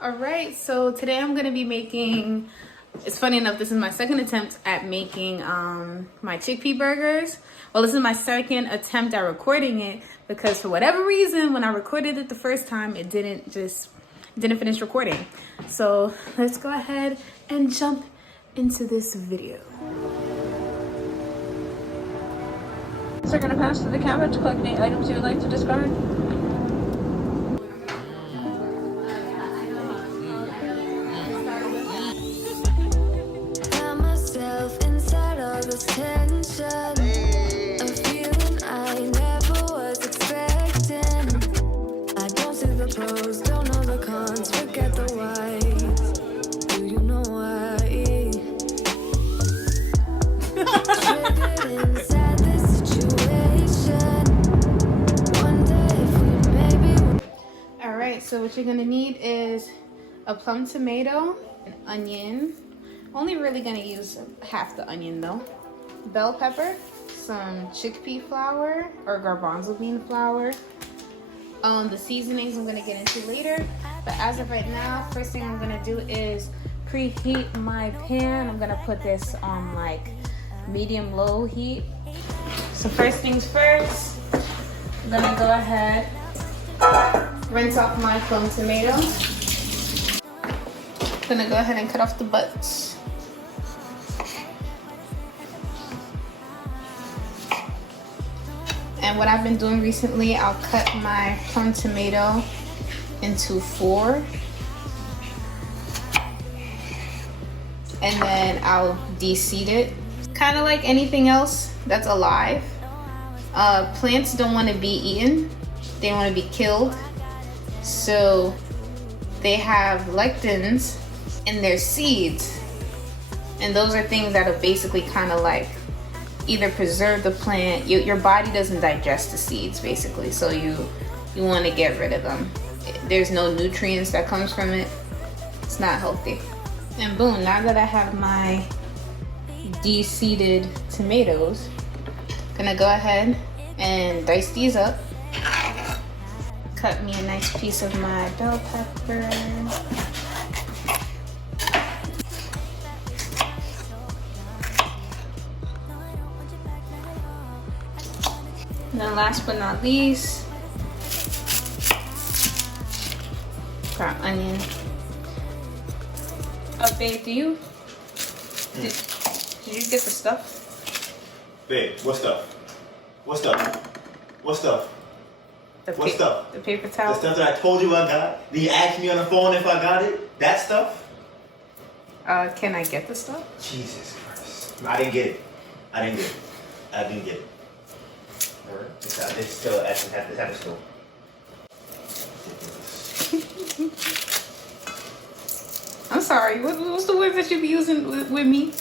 All right, so today I'm gonna be making, it's funny enough, this is my second attempt at making my chickpea burgers. Well, this is my second attempt at recording it because for whatever reason, when I recorded it the first time, it didn't finish recording. So let's go ahead and jump into this video. So we're going to pass to the cabinet to collect any items you would like to discard. Found myself inside all this tension, a feeling I never was expecting. I don't see the pros, don't know the cons, forget the whys. Do you know why? Triggered inside this situation. One day if we maybe. All right, so what you're gonna need is a plum tomato, an onion. Only really gonna use half the onion though. Bell pepper, some chickpea flour or garbanzo bean flour. The seasonings I'm gonna get into later, but as of right now, first thing I'm gonna do is preheat my pan. I'm gonna put this on like medium-low heat. So first things first, I'm gonna go ahead, rinse off my plum tomatoes. I'm gonna go ahead and cut off the butts. And what I've been doing recently, I'll cut my plum tomato into 4. And then I'll de-seed it. Kind of like anything else that's alive. Plants don't want to be eaten. They want to be killed. So they have lectins in their seeds. And those are things that are basically kind of like either preserve the plant. Your body doesn't digest the seeds basically, so you want to get rid of them. There's no nutrients that comes from it. It's not healthy. And boom, now that I have my de-seeded tomatoes, I'm gonna go ahead and dice these up. Cut me a nice piece of my bell pepper. And then last but not least, got onion. Babe, did you get the stuff? Babe, what stuff? What stuff? What stuff? What stuff? The paper towel. The stuff that I told you I got? Did you ask me on the phone if I got it? That stuff? Can I get the stuff? Jesus Christ. I didn't get it. I didn't get it. Alright? It's still at the store. I'm sorry. What's the word that you be using with me?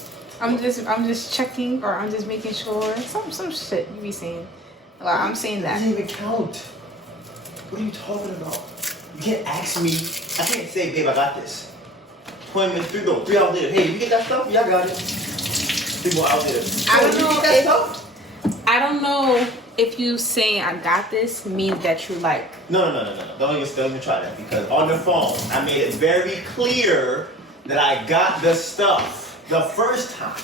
I'm just checking, or I'm just making sure. Some shit you be saying. Well, I'm saying that. It doesn't even count. What are you talking about? You can't ask me. I can't say, babe, I got this. 20 minutes, 3 hours later. Hey, you get that stuff? Yeah, I got it. 3 more hours later. I don't know if you saying I got this means that you like. No. Don't even try that, because on the phone I made it very clear that I got the stuff the first time.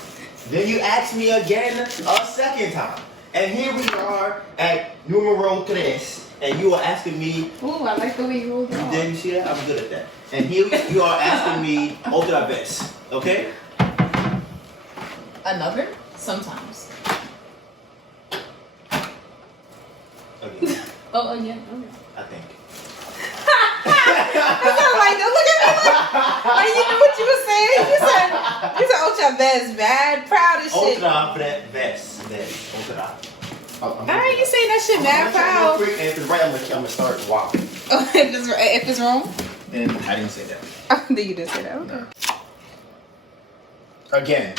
Then you asked me again a second time, and here we are at numero 3, and you are asking me. Ooh, I like the way you rolled it. Did you see that? I'm good at that. And here you are asking me otra vez, okay? Another? Sometimes. Okay. Oh yeah. Okay. I think. That's not like, don't look at me like you knew what you were saying. You said otra vez, mad proud of shit. Otra vez. Otra. Alright, you saying that shit mad proud. Real quick, and if it's right, I'm gonna start wow. Oh, if it's wrong? Then I didn't say that. Oh, then you did say that. Okay. Again.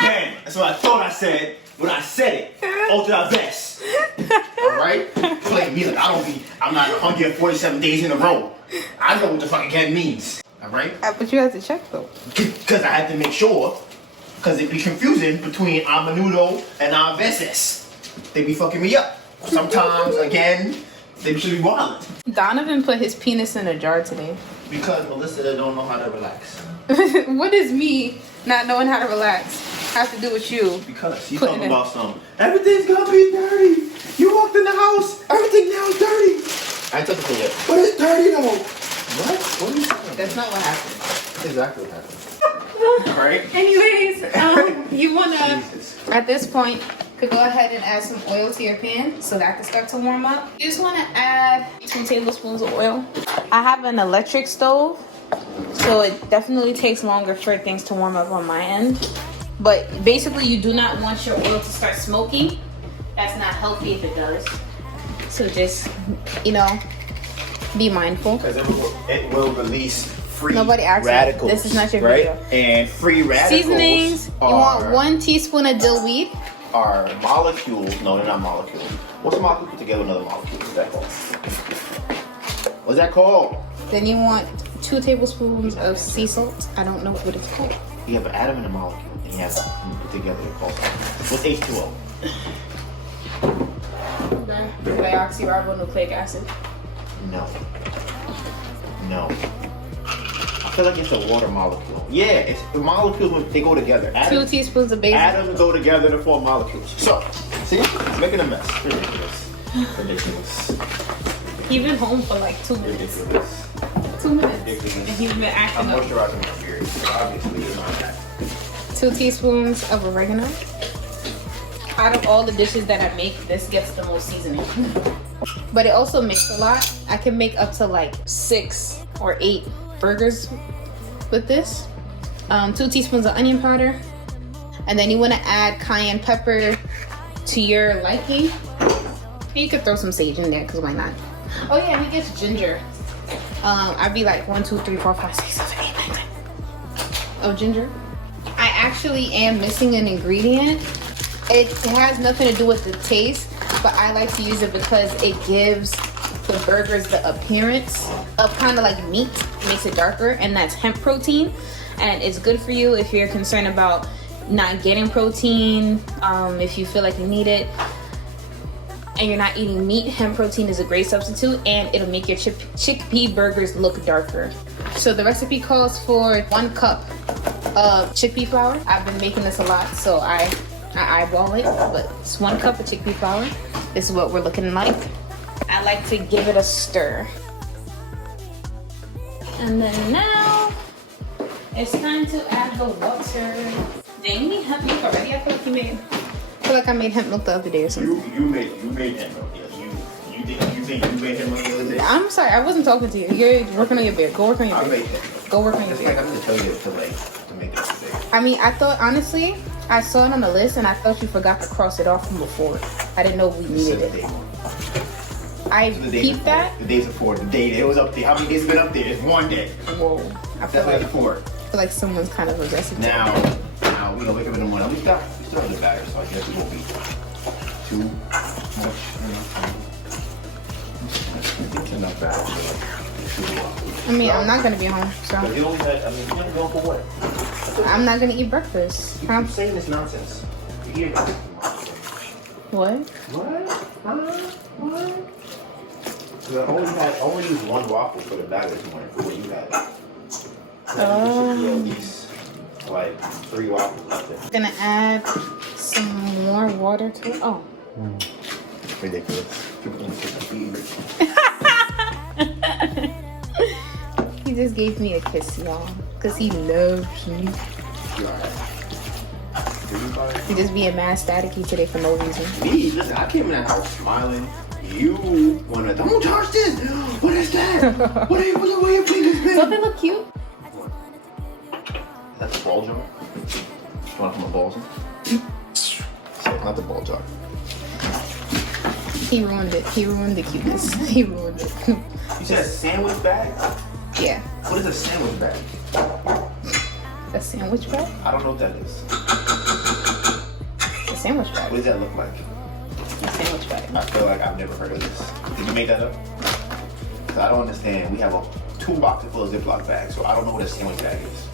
Again. That's what I thought I said when I said it. Otra vez. Alright? Play me like I'm not 147 days in a row. I know what the fuck again means. Alright? But you have to check though. Because I had to make sure. Because it'd be confusing between a menudo and a veces. They be fucking me up. Sometimes, again, They should be wild. Donovan put his penis in a jar today. Because Melissa don't know how to relax. What does me not knowing how to relax have to do with you? Because she's talking about some, everything's gonna be dirty. You walked in the house, everything now is dirty. I took it to you. But it's dirty though. What? What are you talking? That's not what happened. That's exactly what happened. Alright. Anyways, you wanna, at this point, could go ahead and add some oil to your pan so that can start to warm up. You just wanna add 2 tablespoons of oil. I have an electric stove, so it definitely takes longer for things to warm up on my end. But basically, you do not want your oil to start smoky. That's not healthy if it does. So just, you know, be mindful. Because it will release free Nobody asked radicals. This is not your right? video. And free radicals. Seasonings. You want 1 teaspoon of dill weed. Are molecules. No, they're not molecules. What's a molecule put together with another molecule? What's that called? What's that called? Then you want 2 tablespoons of sea salt. I don't know what it's called. You have an atom and a molecule, and you have to put together. What's H2O? Deoxyribonucleic acid. No. No. I feel like it's a water molecule. Yeah, it's the molecules, they go together. 2 teaspoons of basil. Atoms go together to form molecules. So, see? It's making a mess. Ridiculous. Ridiculous. He's been home for like 2 minutes. Ridiculous. 2 minutes. Ridiculous. And he's been I'm acting up. moisturizing my beard. So obviously, it's not that. 2 teaspoons of oregano. Out of all the dishes that I make, this gets the most seasoning. But it also makes a lot. I can make up to like 6 or 8 burgers with this. 2 teaspoons of onion powder. And then you want to add cayenne pepper to your liking. And you could throw some sage in there, because why not? Oh yeah, and it gets ginger. I'd be like 1, 2, 3, 4, 5, 6, 7, 8, 9, 10. Oh, ginger. I actually am missing an ingredient. It has nothing to do with the taste, but I like to use it because it gives the burgers the appearance of kind of like meat. It makes it darker, and that's hemp protein. And it's good for you if you're concerned about not getting protein, if you feel like you need it, and you're not eating meat. Hemp protein is a great substitute, and it'll make your chickpea burgers look darker. So the recipe calls for 1 cup of chickpea flour. I've been making this a lot, so I eyeball it, but it's 1 cup of chickpea flour. This is what we're looking like. I like to give it a stir. And then now, it's time to add the water. Dang, you made hemp milk already? I feel like I made hemp milk the other day or something. You made hemp milk. You think you made hemp milk the other day? I'm sorry, I wasn't talking to you. You're working on your beard. Go work on your I beard. made hemp milk. Go work on your It's like beard. I'm gonna tell you to make it big. I mean, I thought, honestly, I saw it on the list and I thought you forgot to cross it off from before. I didn't know we needed it. I peeped that. The days before, the day it was up there. How many days has been up there? It's 1 day. Whoa. I feel That's like, before. someone's kind of aggressive. Now we gonna wake up in the morning. We still have the batter, so I guess it won't be too much. It's enough batter. I mean, I'm not gonna be home, so But you only had, you're gonna go for what? I'm not gonna eat breakfast. You keep saying this nonsense. You hear me? What? What? What? I only used 1 waffle for the batter this morning for what you had. At least like 3 waffles out there. Gonna add some more water to it. Oh. Ridiculous. People gonna kiss my feet. He just gave me a kiss, y'all. Because he loves me. You alright? He just being mad staticky today for no reason. Me? Listen, I came in that house smiling. You wanna, don't touch this! What is that? What are your fingers been? Don't they look cute? That's a ball jar? You want to put my balls in? Not the ball jar. He ruined it. He ruined the cuteness. He ruined it. You said a sandwich bag? Yeah. What is a sandwich bag? A sandwich bag? I don't know what that is. A sandwich bag. What does that look like? A sandwich bag. I feel like I've never heard of this. Did you make that up? Because I don't understand. We have a 2 boxes full of Ziploc bags, so I don't know what a sandwich bag is.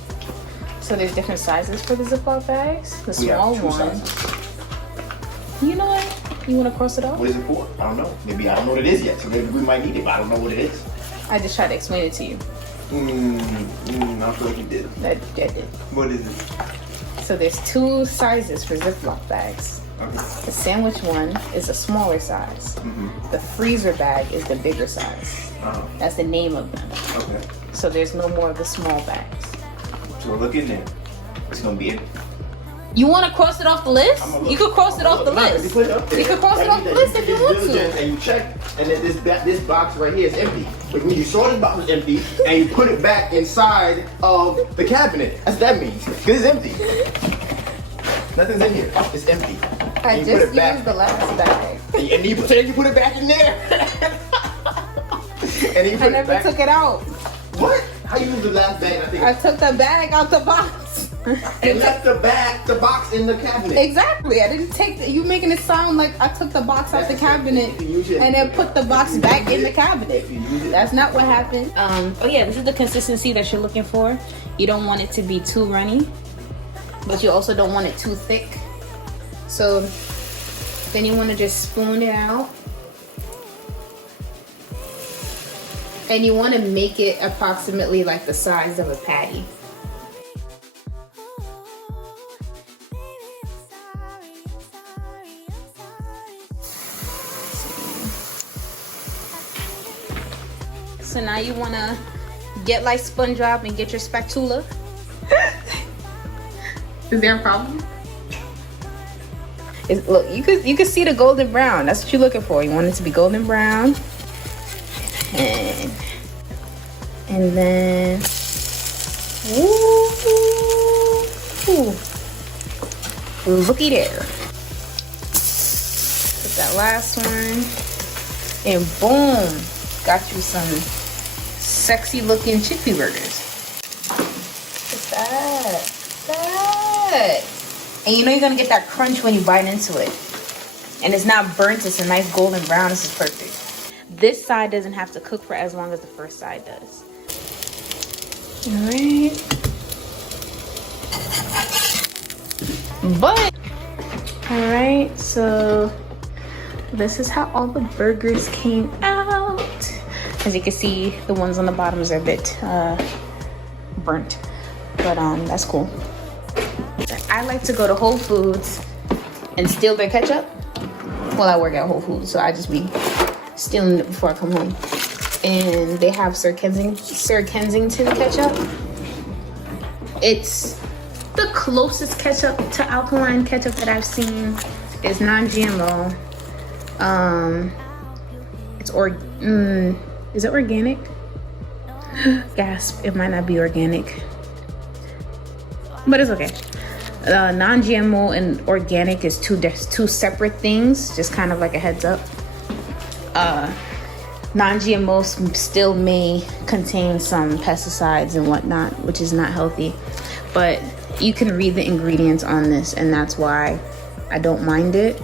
So there's different sizes for the Ziploc bags. The We have small 2 one. sizes. You know what? You want to cross it off? What is it for? I don't know. Maybe I don't know what it is yet, so maybe we might need it, but I don't know what it is. I just tried to explain it to you. I feel like you did. That did. What is it? So there's 2 sizes for Ziploc bags. Okay. The sandwich one is a smaller size. The freezer bag is the bigger size. That's the name of them. Okay. So there's no more of the small bags. So look in there. It's gonna be it. You want to cross it off the list? You could cross it off the list. You put it up there. You could cross it off the list if you want to. And you check, and then this box right here is empty. But when you saw this box was empty, and you put it back inside of the cabinet, that's what that means. Because it's empty. Nothing's in here. It's empty. I just used the last bag. And you put it back in there. And then you put I never took it out. What? How you use the last bag? I took the bag out the box. And left the box in the cabinet. Exactly. I didn't take you making it sound like I took the box out the cabinet and then put the box back in the cabinet. That's not what happened. Oh yeah, this is the consistency that you're looking for. You don't want it to be too runny, but you also don't want it too thick. So then you want to just spoon it out. And you want to make it approximately like the size of a patty. So now you want to get like SpongeBob and get your spatula. Is there a problem? Look, you could see the golden brown. That's what you're looking for. You want it to be golden brown. And then looky there. Put that last one, and boom, got you some sexy looking chickpea burgers. Look at that. And you know you're gonna get that crunch when you bite into it. And it's not burnt, it's a nice golden brown. This is perfect. This side doesn't have to cook for as long as the first side does. Alright, so this is how all the burgers came out. As you can see, the ones on the bottoms are a bit burnt, but that's cool. I like to go to Whole Foods and steal their ketchup. Well, I work at Whole Foods, so I just be stealing it before I come home. And they have Sir Kensington ketchup. It's the closest ketchup to alkaline ketchup that I've seen. It's non-GMO. Is it organic? Gasp, it might not be organic. But it's okay. Non-GMO and organic is two separate things, just kind of like a heads up. Non-GMO still may contain some pesticides and whatnot, which is not healthy, but you can read the ingredients on this, and that's why I don't mind it.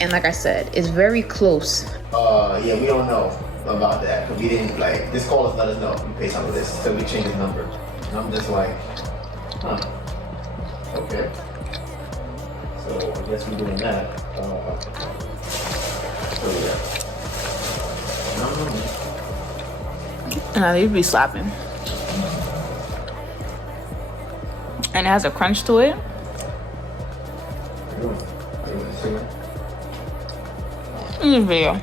And like I said, it's very close. Yeah, we don't know about that. We didn't just call us, let us know. We pay some of this, so we change his number. And I'm just like, huh, okay. So I guess we're doing that. So yeah. And they'd be slapping. And it has a crunch to it. In this video.